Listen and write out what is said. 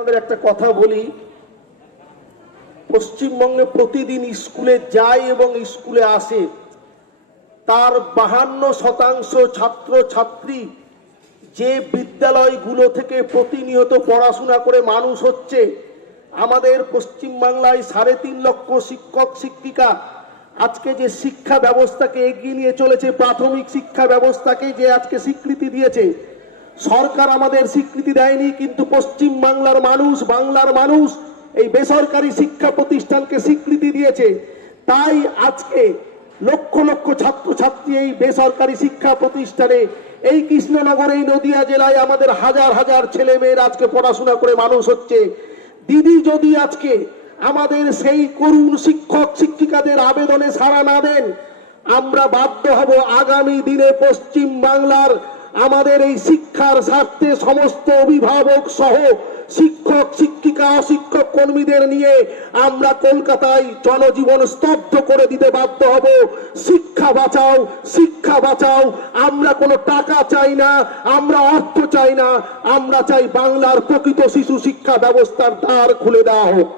আপনাদের একটা কথা বলি, পশ্চিমবঙ্গে প্রতিদিন স্কুলে যায় এবং স্কুলে আসে তার 52% ছাত্র ছাত্রী যে বিদ্যালয়গুলো থেকে প্রতিনিয়ত পড়াশোনা করে মানুষ হচ্ছে। আমাদের পশ্চিমবাংলায় 3.5 লক্ষ শিক্ষক শিক্ষিকা আজকে যে শিক্ষা ব্যবস্থাকে এগিয়ে নিয়ে চলেছে, প্রাথমিক শিক্ষা ব্যবস্থাকে যে আজকে স্বীকৃতি দিয়েছে, সরকার আমাদের স্বীকৃতি দেয়নি, কিন্তু পশ্চিম বাংলার মানুষ এই বেসরকারি শিক্ষা প্রতিষ্ঠানকে স্বীকৃতি দিয়েছে। তাই আজকে লক্ষ লক্ষ ছাত্রছাত্রী এই বেসরকারি শিক্ষা প্রতিষ্ঠানে, এই কৃষ্ণনগর, এই নদিয়া জেলায় আমাদের হাজার হাজার ছেলে মেয়েরা আজকে পড়াশোনা করে মানুষ হচ্ছে। দিদি যদি আজকে আমাদের সেই করুণ শিক্ষক শিক্ষিকাদের আবেদনে সাড়া না দেন, আমরা বাধ্য হব আগামী দিনে পশ্চিম বাংলার আমাদের এই শিক্ষার স্বার্থে সমস্ত অভিভাবক সহ শিক্ষক শিক্ষিকা অশিক্ষক কর্মীদের নিয়ে আমরা কলকাতায় জনজীবন স্তব্ধ করে দিতে বাধ্য হব। শিক্ষা বাঁচাও, শিক্ষা বাঁচাও। আমরা কোনো টাকা চাই না, আমরা অর্থ চাই না, আমরা চাই বাংলার প্রকৃত শিশু শিক্ষা ব্যবস্থার দ্বার খুলে দেওয়া হোক।